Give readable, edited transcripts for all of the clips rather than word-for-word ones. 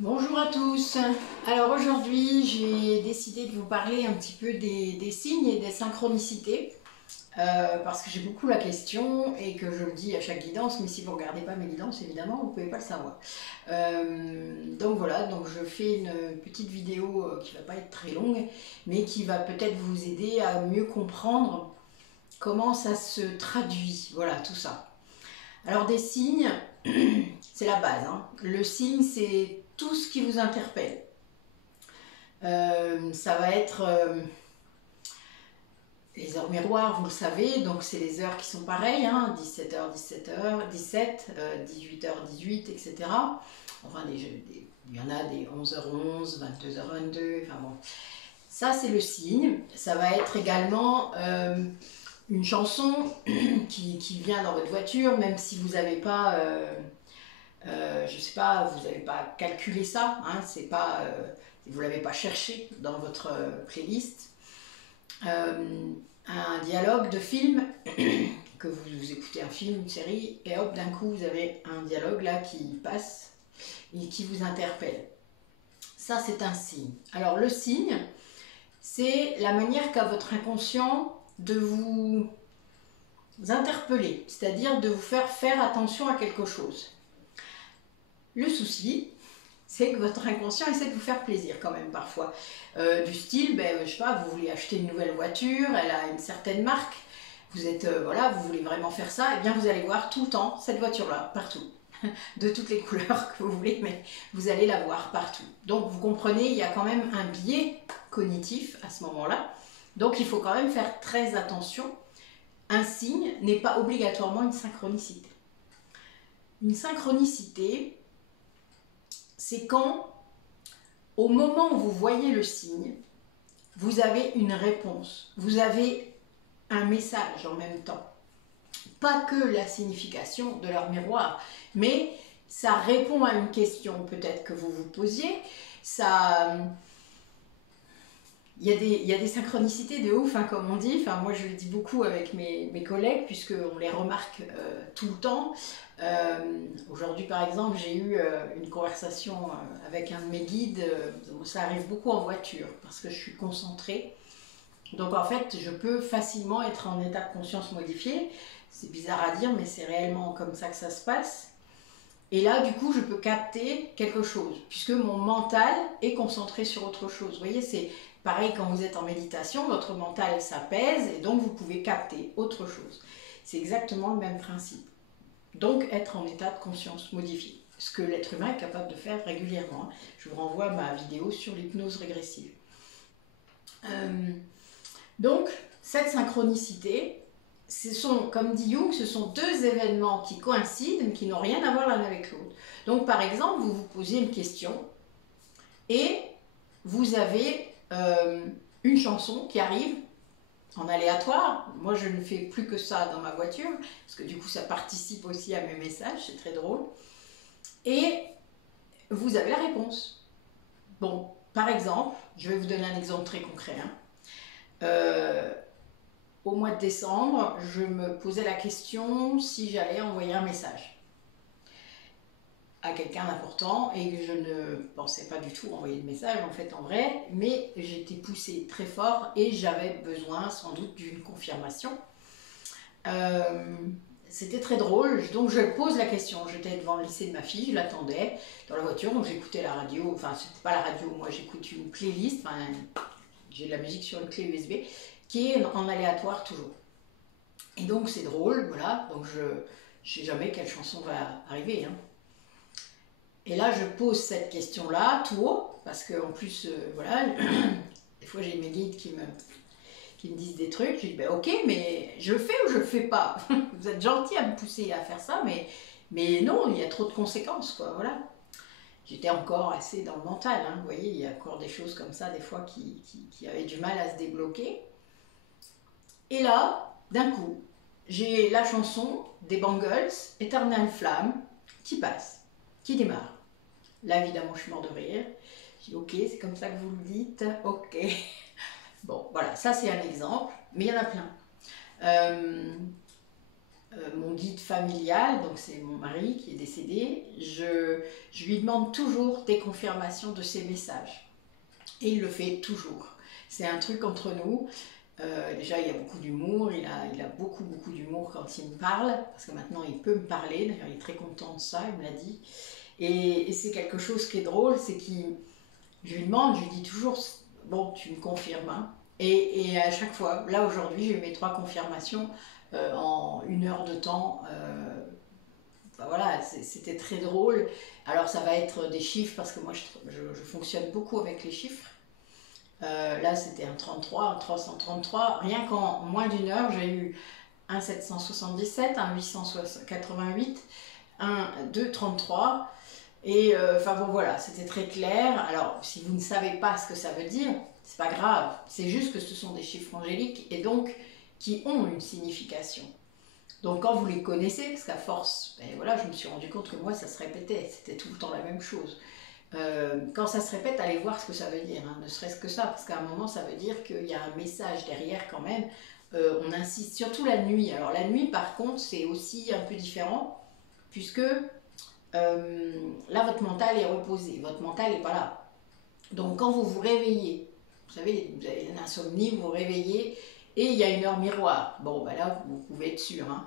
Bonjour à tous. Alors aujourd'hui, j'ai décidé de vous parler un petit peu des signes et des synchronicités parce que j'ai beaucoup la question et que je le dis à chaque guidance, mais si vous ne regardez pas mes guidances, évidemment, vous ne pouvez pas le savoir. Donc voilà, donc je fais une petite vidéo qui ne va pas être très longue, mais qui va peut-être vous aider à mieux comprendre comment ça se traduit. Voilà, tout ça. Alors des signes, c'est la base, hein. Le signe, c'est tout ce qui vous interpelle. Ça va être les heures miroirs, vous le savez, donc c'est les heures qui sont pareilles, hein, 17h, 17h, 17, 18h, 18, etc. Enfin, il y en a des 11h11, 22h22, enfin bon. Ça, c'est le signe. Ça va être également une chanson qui vient dans votre voiture, même si vous n'avez pas je sais pas, vous n'avez pas calculé ça, hein, c'est pas, vous l'avez pas cherché dans votre playlist. Un dialogue de film, que vous écoutez un film, une série, et hop, d'un coup, vous avez un dialogue là qui passe et qui vous interpelle. Ça, c'est un signe. Alors, le signe, c'est la manière qu'a votre inconscient de vous interpeller, c'est-à-dire de vous faire attention à quelque chose. Le souci, c'est que votre inconscient essaie de vous faire plaisir quand même parfois. Du style, je sais pas, vous voulez acheter une nouvelle voiture, elle a une certaine marque, vous êtes, voilà, vous voulez vraiment faire ça, et bien vous allez voir tout le temps cette voiture-là, partout. De toutes les couleurs que vous voulez, mais vous allez la voir partout. Donc vous comprenez, il y a quand même un biais cognitif à ce moment-là. Donc il faut quand même faire très attention. Un signe n'est pas obligatoirement une synchronicité. Une synchronicité, c'est quand, au moment où vous voyez le signe, vous avez une réponse, vous avez un message en même temps. Pas que la signification de leur miroir, mais ça répond à une question peut-être que vous vous posiez. Ça, il y a des synchronicités de ouf, hein, comme on dit. Enfin, moi, je le dis beaucoup avec mes collègues, puisqu'on les remarque tout le temps. Aujourd'hui, par exemple, j'ai eu une conversation avec un de mes guides. Ça arrive beaucoup en voiture, parce que je suis concentrée. Donc, en fait, je peux facilement être en état de conscience modifié. C'est bizarre à dire, mais c'est réellement comme ça que ça se passe. Et là, du coup, je peux capter quelque chose, puisque mon mental est concentré sur autre chose. Vous voyez, c'est pareil quand vous êtes en méditation, votre mental s'apaise et donc vous pouvez capter autre chose. C'est exactement le même principe. Donc, être en état de conscience modifié, ce que l'être humain est capable de faire régulièrement. Je vous renvoie à ma vidéo sur l'hypnose régressive. Donc, cette synchronicité, ce sont, comme dit Jung, ce sont deux événements qui coïncident mais qui n'ont rien à voir l'un avec l'autre. Donc par exemple, vous vous posez une question et vous avez une chanson qui arrive en aléatoire. Moi, je ne fais plus que ça dans ma voiture parce que du coup, ça participe aussi à mes messages, c'est très drôle. Et vous avez la réponse. Bon, par exemple, je vais vous donner un exemple très concret. Au mois de décembre, je me posais la question si j'allais envoyer un message à quelqu'un d'important et que je ne pensais pas du tout envoyer de message en fait en vrai, mais j'étais poussée très fort et j'avais besoin sans doute d'une confirmation. C'était très drôle, donc je pose la question. J'étais devant le lycée de ma fille, je l'attendais dans la voiture, donc j'écoutais la radio, enfin c'était pas la radio, moi j'écoute une playlist, enfin, j'ai de la musique sur une clé USB qui est en aléatoire toujours. Et donc c'est drôle, voilà, donc je ne sais jamais quelle chanson va arriver. Hein. Et là je pose cette question-là tout haut, parce qu'en plus, voilà, des fois j'ai mes guides qui me disent des trucs, je dis ben ok, mais je le fais ou je le fais pas. Vous êtes gentil à me pousser à faire ça, mais non, il y a trop de conséquences, quoi, voilà. J'étais encore assez dans le mental, hein, vous voyez, il y a encore des choses comme ça, des fois, qui avaient du mal à se débloquer. Et là, d'un coup, j'ai la chanson des Bangles, Éternelle flamme, qui passe, qui démarre. Là, évidemment, je suis mort de rire. Je dis, ok, c'est comme ça que vous le dites, ok. Bon, voilà, ça c'est un exemple, mais il y en a plein. mon guide familial, donc c'est mon mari qui est décédé, je lui demande toujours des confirmations de ses messages. Et il le fait toujours. C'est un truc entre nous. Déjà, il y a beaucoup d'humour, il a beaucoup d'humour quand il me parle, parce que maintenant il peut me parler, d'ailleurs il est très content de ça, il me l'a dit. Et c'est quelque chose qui est drôle, c'est qu'il, je lui demande, je lui dis toujours, bon, tu me confirmes, hein. Et à chaque fois, là aujourd'hui, j'ai eu mes 3 confirmations en 1 heure de temps. Enfin, voilà, c'était très drôle. Alors ça va être des chiffres, parce que moi je fonctionne beaucoup avec les chiffres. Là, c'était un 33, un 333. Rien qu'en moins d'1 heure, j'ai eu un 777, un 888, un 233. Et enfin bon, voilà, c'était très clair. Alors, si vous ne savez pas ce que ça veut dire, c'est pas grave. C'est juste que ce sont des chiffres angéliques et donc qui ont une signification. Donc, quand vous les connaissez, parce qu'à force, ben voilà, je me suis rendu compte que moi, ça se répétait. C'était tout le temps la même chose. Quand ça se répète, allez voir ce que ça veut dire, hein, ne serait-ce que ça, parce qu'à un moment, ça veut dire qu'il y a un message derrière quand même. On insiste, surtout la nuit. Alors la nuit, par contre, c'est aussi un peu différent, puisque là, votre mental est reposé, votre mental n'est pas là. Donc quand vous vous réveillez, vous savez, vous avez une insomnie, vous vous réveillez, et il y a une heure miroir. Bon, ben là, vous pouvez être sûr, hein.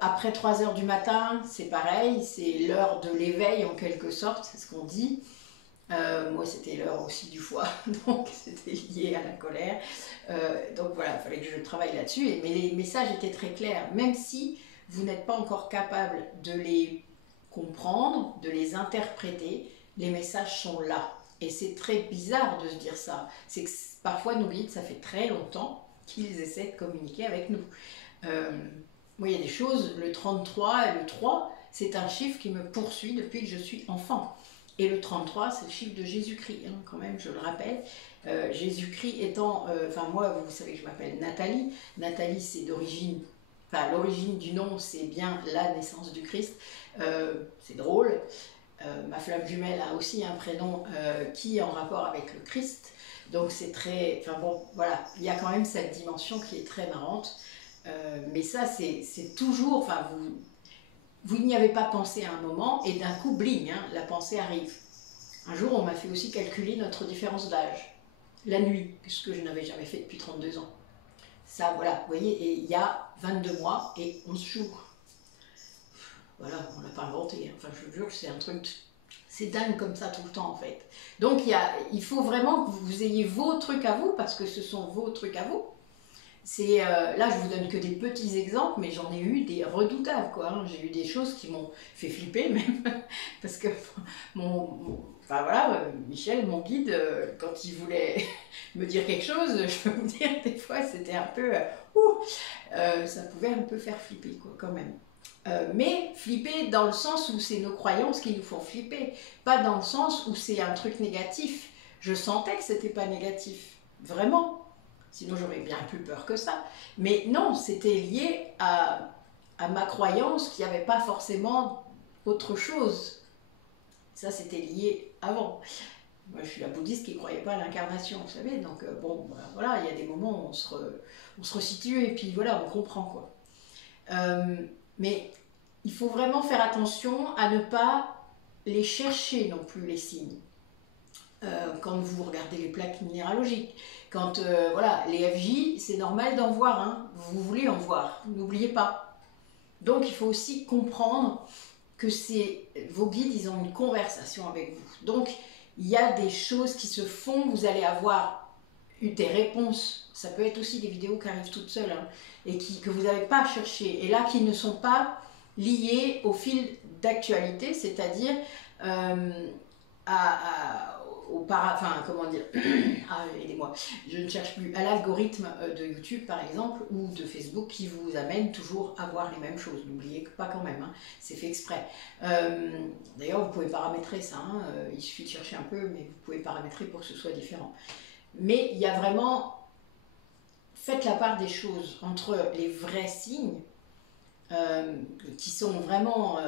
Après 3 heures du matin, c'est pareil, c'est l'heure de l'éveil en quelque sorte, c'est ce qu'on dit. Moi, c'était l'heure aussi du foie, donc c'était lié à la colère. Donc voilà, il fallait que je travaille là-dessus. Mais les messages étaient très clairs, même si vous n'êtes pas encore capable de les comprendre, de les interpréter, les messages sont là. Et c'est très bizarre de se dire ça. C'est que parfois nos guides, ça fait très longtemps qu'ils essaient de communiquer avec nous. Moi, il y a des choses, le 33 et le 3, c'est un chiffre qui me poursuit depuis que je suis enfant. Et le 33, c'est le chiffre de Jésus-Christ, hein, quand même, je le rappelle. Jésus-Christ étant, enfin moi, vous savez que je m'appelle Nathalie. Nathalie, c'est d'origine, enfin l'origine du nom, c'est bien la naissance du Christ. C'est drôle. Ma flamme jumelle a aussi un prénom qui est en rapport avec le Christ. Donc c'est très, enfin bon, voilà, il y a quand même cette dimension qui est très marrante. Mais ça, c'est toujours, enfin vous n'y avez pas pensé à un moment et d'un coup, bling, hein, la pensée arrive. Un jour, on m'a fait aussi calculer notre différence d'âge, la nuit, ce que je n'avais jamais fait depuis 32 ans. Ça, voilà, vous voyez, et il y a 22 mois et 11 jours. Voilà, on l'a pas inventé, enfin je vous jure, c'est un truc, c'est dingue comme ça tout le temps en fait. Donc il faut vraiment que vous ayez vos trucs à vous, parce que ce sont vos trucs à vous. C'est là, je vous donne que des petits exemples, mais j'en ai eu des redoutables, quoi, hein. J'ai eu des choses qui m'ont fait flipper même, parce que enfin voilà, Michel, mon guide, quand il voulait me dire quelque chose, je peux vous dire, des fois, c'était un peu, ça pouvait un peu faire flipper, quoi, quand même. Mais flipper dans le sens où c'est nos croyances qui nous font flipper, pas dans le sens où c'est un truc négatif. Je sentais que c'était pas négatif, vraiment. Sinon, j'aurais bien plus peur que ça. Mais non, c'était lié à ma croyance qu'il n'y avait pas forcément autre chose. Ça, c'était lié avant. Moi, je suis la bouddhiste qui ne croyait pas à l'incarnation, vous savez. Donc, bon, voilà, il y a des moments où on se resitue et puis voilà, on comprend, quoi. Mais il faut vraiment faire attention à ne pas les chercher non plus, les signes. Quand vous regardez les plaques minéralogiques, quand voilà, les FJ, c'est normal d'en voir, hein. Vous voulez en voir, n'oubliez pas. Donc il faut aussi comprendre que vos guides, ils ont une conversation avec vous. Donc il y a des choses qui se font, vous allez avoir des réponses. Ça peut être aussi des vidéos qui arrivent toutes seules, hein, et que vous n'avez pas cherché, et là qui ne sont pas liées au fil d'actualité, c'est-à-dire enfin, comment dire, aidez-moi, je ne cherche plus, à l'algorithme de YouTube par exemple, ou de Facebook, qui vous amène toujours à voir les mêmes choses. N'oubliez pas quand même, hein, c'est fait exprès. D'ailleurs, vous pouvez paramétrer ça, hein, il suffit de chercher un peu, mais vous pouvez paramétrer pour que ce soit différent. Mais il y a vraiment, faites la part des choses entre les vrais signes, qui sont vraiment...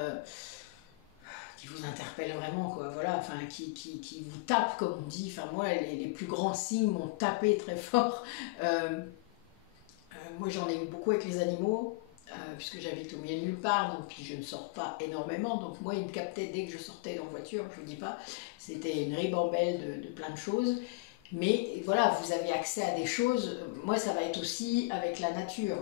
qui vous interpellent vraiment, quoi, voilà, enfin, qui vous tapent, comme on dit. Enfin, moi, les plus grands signes m'ont tapé très fort. Moi, j'en ai eu beaucoup avec les animaux. puisque j'habite au milieu de nulle part, donc puis je ne sors pas énormément, donc moi il me captait dès que je sortais en voiture, je vous dis pas, c'était une ribambelle de plein de choses, mais voilà, vous avez accès à des choses, moi ça va être aussi avec la nature,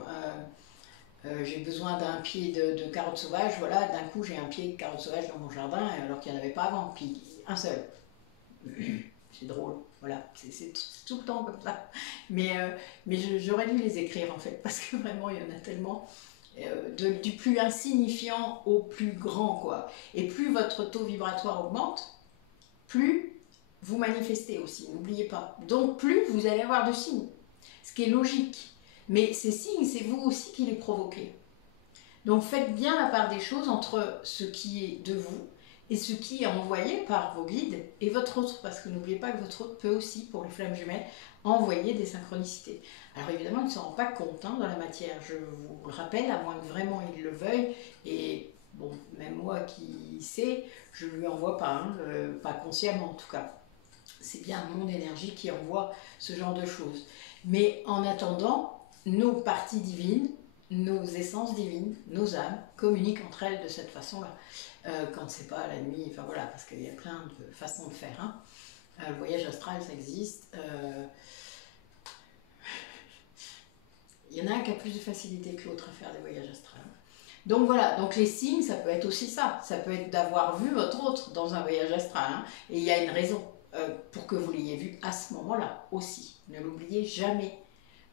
j'ai besoin d'un pied de carottes sauvages, voilà, d'un coup j'ai un pied de carottes sauvages dans mon jardin, alors qu'il n'y en avait pas avant, puis un seul. C'est drôle, voilà, c'est tout le temps comme ça. Mais j'aurais dû les écrire en fait, parce que vraiment il y en a tellement, du plus insignifiant au plus grand, quoi. Et plus votre taux vibratoire augmente, plus vous manifestez aussi, n'oubliez pas. Donc plus vous allez avoir de signes, ce qui est logique. Mais ces signes, c'est vous aussi qui les provoquez. Donc faites bien la part des choses entre ce qui est de vous et ce qui est envoyé par vos guides et votre autre, parce que n'oubliez pas que votre autre peut aussi, pour les flammes jumelles, envoyer des synchronicités. Alors évidemment, il ne s'en rend pas compte dans la matière, je vous le rappelle, à moins que vraiment il le veuille, et bon, même moi qui sais, je ne lui envoie pas, pas consciemment en tout cas. C'est bien mon énergie qui envoie ce genre de choses. Mais en attendant, nos parties divines, nos essences divines, nos âmes communiquent entre elles de cette façon-là. Quand c'est pas la nuit, enfin voilà, parce qu'il y a plein de façons de faire. Hein. Le voyage astral, ça existe. Il y en a un qui a plus de facilité que l'autre à faire des voyages astrales. Donc voilà, donc les signes, ça peut être aussi ça. Ça peut être d'avoir vu votre autre dans un voyage astral. Hein, et il y a une raison pour que vous l'ayez vu à ce moment-là aussi. Ne l'oubliez jamais.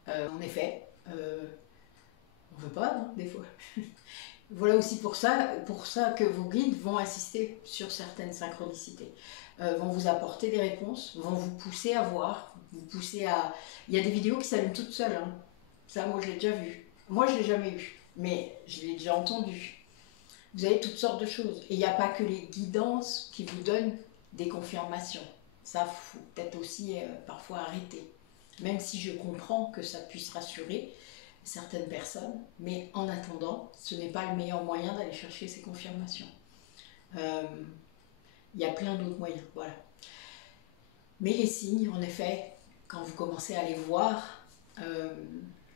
En effet, on ne veut pas, hein, des fois. Voilà aussi pour ça que vos guides vont insister sur certaines synchronicités, vont vous apporter des réponses, vont vous pousser à voir, vous pousser à... Il y a des vidéos qui s'allument toutes seules, hein. Ça moi je l'ai déjà vu. Moi je ne l'ai jamais eu, mais je l'ai déjà entendu. Vous avez toutes sortes de choses. Et il n'y a pas que les guidances qui vous donnent des confirmations. Ça, il faut peut-être aussi parfois arrêter. Même si je comprends que ça puisse rassurer certaines personnes, mais en attendant, ce n'est pas le meilleur moyen d'aller chercher ces confirmations. Il y a plein d'autres moyens, voilà. Mais les signes, en effet, quand vous commencez à les voir,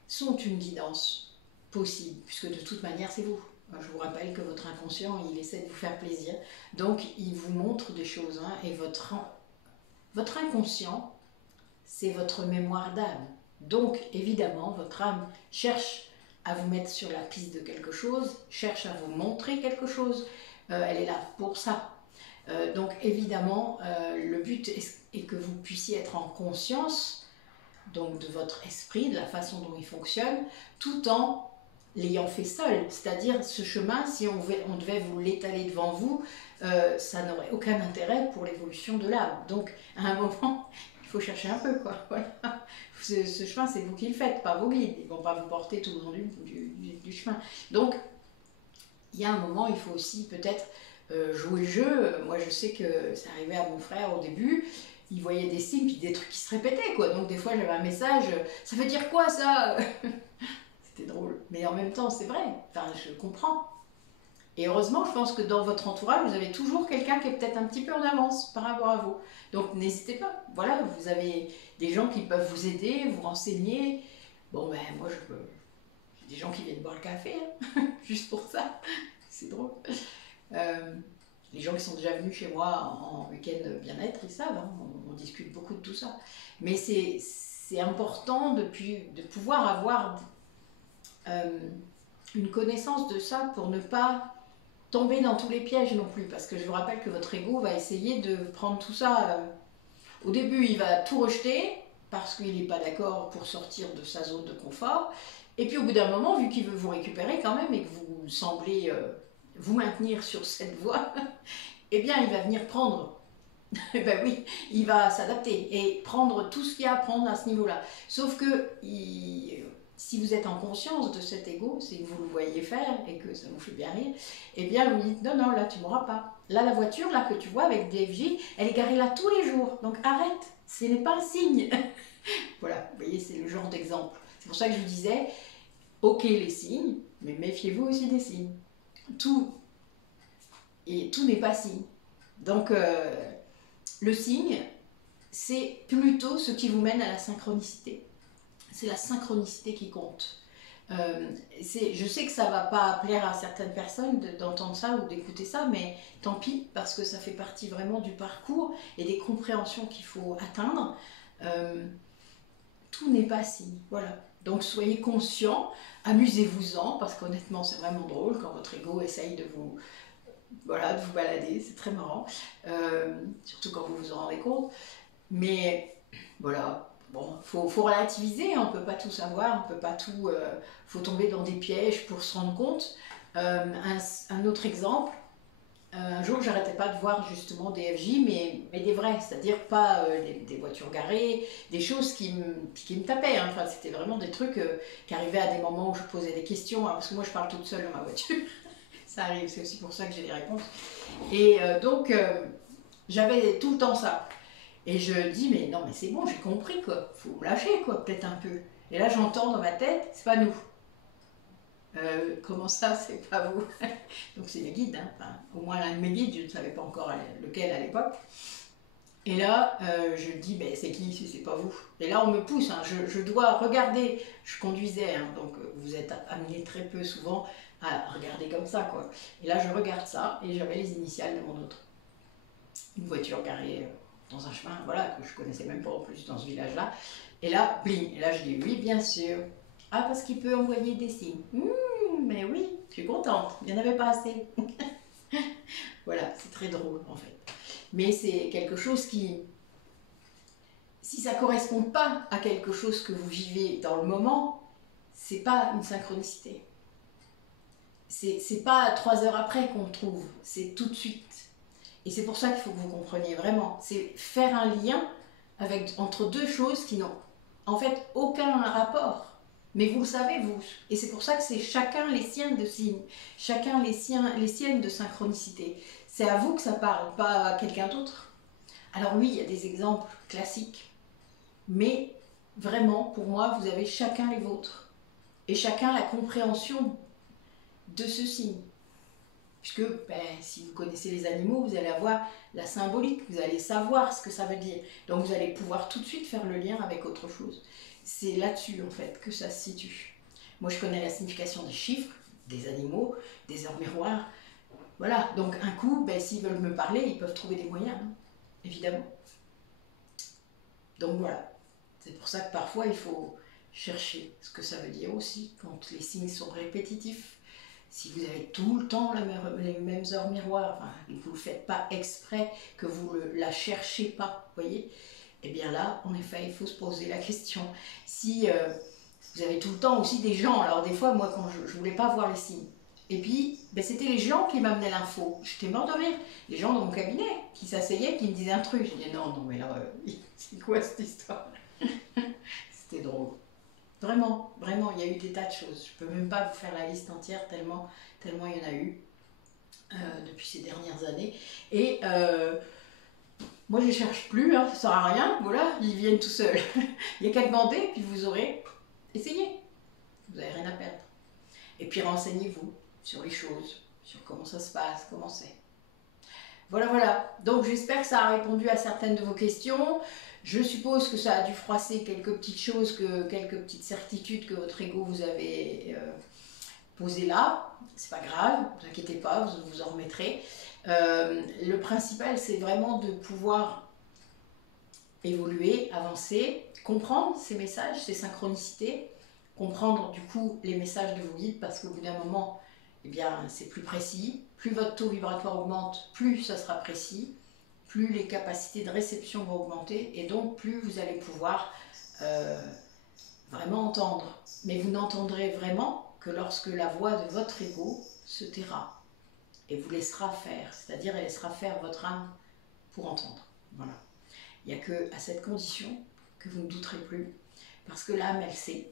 sont une guidance possible, puisque de toute manière, c'est vous. Je vous rappelle que votre inconscient, il essaie de vous faire plaisir, donc il vous montre des choses, hein, et votre inconscient, c'est votre mémoire d'âme. Donc, évidemment, votre âme cherche à vous mettre sur la piste de quelque chose, cherche à vous montrer quelque chose. Elle est là pour ça. Donc, évidemment, le but est que vous puissiez être en conscience donc, de votre esprit, de la façon dont il fonctionne, tout en l'ayant fait seul. C'est-à-dire, ce chemin, si on devait vous l'étaler devant vous, ça n'aurait aucun intérêt pour l'évolution de l'âme. Donc, à un moment... Il faut chercher un peu, quoi. Voilà. Ce chemin, c'est vous qui le faites, pas vos guides. Ils ne vont pas vous porter tout le long du chemin. Donc, il y a un moment, il faut aussi peut-être jouer le jeu. Moi, je sais que ça arrivait à mon frère au début. Il voyait des signes, puis des trucs qui se répétaient, quoi. Donc, des fois, j'avais un message. Ça veut dire quoi, ça? C'était drôle. Mais en même temps, c'est vrai. Enfin, je comprends. Et heureusement, je pense que dans votre entourage, vous avez toujours quelqu'un qui est peut-être un petit peu en avance par rapport à vous. Donc n'hésitez pas. Voilà, vous avez des gens qui peuvent vous aider, vous renseigner. Bon, ben moi, j'ai des gens qui viennent boire le café, hein, juste pour ça. C'est drôle. Les gens qui sont déjà venus chez moi en week-end bien-être, ils savent, hein, on discute beaucoup de tout ça. Mais c'est important de pouvoir avoir une connaissance de ça pour ne pas tomber dans tous les pièges non plus, parce que je vous rappelle que votre ego va essayer de prendre tout ça. Au début, il va tout rejeter parce qu'il n'est pas d'accord pour sortir de sa zone de confort. Et puis au bout d'un moment, vu qu'il veut vous récupérer quand même et que vous semblez vous maintenir sur cette voie, eh bien, il va venir prendre. Ben oui, il va s'adapter et prendre tout ce qu'il y a à prendre à ce niveau-là. Sauf que si vous êtes en conscience de cet ego, c'est que vous le voyez faire et que ça vous fait bien rire, eh bien vous dites non, non, là tu ne m'auras pas. Là, la voiture là que tu vois avec DFJ, elle est garée là tous les jours. Donc arrête, ce n'est pas un signe. Voilà, vous voyez, c'est le genre d'exemple. C'est pour ça que je vous disais, ok les signes, mais méfiez-vous aussi des signes. Tout n'est pas signe. Donc le signe, c'est plutôt ce qui vous mène à la synchronicité. C'est la synchronicité qui compte. Je sais que ça va pas plaire à certaines personnes d'entendre ça ou d'écouter ça, mais tant pis, parce que ça fait partie vraiment du parcours et des compréhensions qu'il faut atteindre. Tout n'est pas si, voilà. Donc soyez conscients, amusez-vous-en, parce qu'honnêtement c'est vraiment drôle quand votre ego essaye de vous, voilà, de vous balader, c'est très marrant, surtout quand vous vous en rendez compte. Mais voilà, bon, faut relativiser, hein, on peut pas tout savoir, on peut pas tout, faut tomber dans des pièges pour se rendre compte. Un autre exemple, un jour, j'arrêtais pas de voir justement des FJ, mais des vrais, c'est-à-dire pas des voitures garées, des choses qui me tapaient. Hein. Enfin, c'était vraiment des trucs qui arrivaient à des moments où je posais des questions, hein, parce que moi je parle toute seule dans ma voiture. Ça arrive, c'est aussi pour ça que j'ai des réponses. Et donc, j'avais tout le temps ça. Et je dis, mais non, mais c'est bon, j'ai compris, quoi. Faut me lâcher, quoi, peut-être un peu. Et là, j'entends dans ma tête, c'est pas nous. Comment ça, c'est pas vous? Donc c'est mes guides, hein. Enfin, au moins l'un de mes guides, je ne savais pas encore lequel à l'époque. Et là, je dis, ben, c'est qui si c'est pas vous? Et là, on me pousse, hein. Je dois regarder, je conduisais, hein, donc vous êtes amené très peu souvent à regarder comme ça, quoi. Et là, je regarde ça, et j'avais les initiales de mon autre. Une voiture garée dans un chemin, voilà, que je connaissais même pas en plus dans ce village-là. Et là, bling, et là je dis, oui, bien sûr. Ah, parce qu'il peut envoyer des signes. Mais oui, je suis contente, il n'y en avait pas assez. Voilà, c'est très drôle en fait. Mais c'est quelque chose qui, si ça ne correspond pas à quelque chose que vous vivez dans le moment, c'est pas une synchronicité. C'est pas 3 heures après qu'on le trouve, c'est tout de suite. Et c'est pour ça qu'il faut que vous compreniez vraiment. C'est faire un lien entre deux choses qui n'ont en fait aucun rapport. Mais vous le savez, vous. Et c'est pour ça que c'est chacun les siens de signes, chacun les siennes de synchronicité. C'est à vous que ça parle, pas à quelqu'un d'autre. Alors oui, il y a des exemples classiques, mais vraiment, pour moi, vous avez chacun les vôtres. Et chacun la compréhension de ce signe. Puisque si vous connaissez les animaux, vous allez avoir la symbolique, vous allez savoir ce que ça veut dire. Donc vous allez pouvoir tout de suite faire le lien avec autre chose. C'est là-dessus en fait que ça se situe. Moi je connais la signification des chiffres, des animaux, des heures miroirs. Voilà, donc un coup, s'ils veulent me parler, ils peuvent trouver des moyens, hein, évidemment. Donc voilà, c'est pour ça que parfois il faut chercher ce que ça veut dire aussi, quand les signes sont répétitifs. Si vous avez tout le temps les mêmes heures miroirs, enfin, que vous ne le faites pas exprès, que vous ne la cherchez pas, vous voyez, eh bien là, en effet, il faut se poser la question. Si vous avez tout le temps aussi des gens, alors des fois, moi, quand je ne voulais pas voir les signes, et puis, c'était les gens qui m'amenaient l'info. J'étais mort de rire. Les gens dans mon cabinet qui s'asseyaient, qui me disaient un truc. Je disais non, mais là, c'est quoi cette histoire? C'était drôle. Vraiment, vraiment, il y a eu des tas de choses. Je ne peux même pas vous faire la liste entière tellement il y en a eu depuis ces dernières années. Et moi, je ne cherche plus, hein, ça ne sert à rien. Voilà, ils viennent tout seuls. Il n'y a qu'à demander, puis vous aurez essayé. Vous n'avez rien à perdre. Et puis renseignez-vous sur les choses, sur comment ça se passe, comment c'est. Voilà, voilà. Donc j'espère que ça a répondu à certaines de vos questions. Je suppose que ça a dû froisser quelques petites choses, quelques petites certitudes que votre ego vous avait posées là. C'est pas grave, ne vous inquiétez pas, vous vous en remettrez. Le principal, c'est vraiment de pouvoir évoluer, avancer, comprendre ces messages, ces synchronicités, comprendre du coup les messages de vos guides, parce qu'au bout d'un moment, eh bien, c'est plus précis. Plus votre taux vibratoire augmente, plus ça sera précis, plus les capacités de réception vont augmenter, et donc plus vous allez pouvoir vraiment entendre. Mais vous n'entendrez vraiment que lorsque la voix de votre ego se taira et vous laissera faire, c'est-à-dire elle laissera faire votre âme pour entendre. Voilà. Il n'y a que à cette condition que vous ne douterez plus, parce que l'âme, elle sait,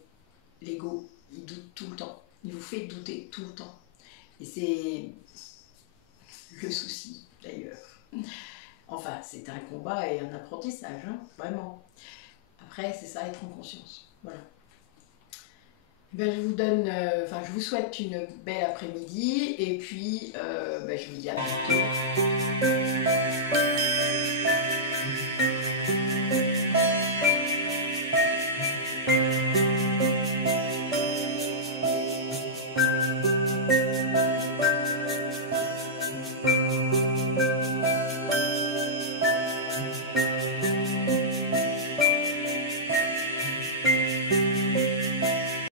l'ego, il doute tout le temps, il vous fait douter tout le temps. Et c'est le souci, d'ailleurs. Enfin, c'est un combat et un apprentissage, hein, vraiment. Après, c'est ça, être en conscience. Voilà. Ben, je vous donne, je vous souhaite une belle après-midi et puis je vous dis à bientôt.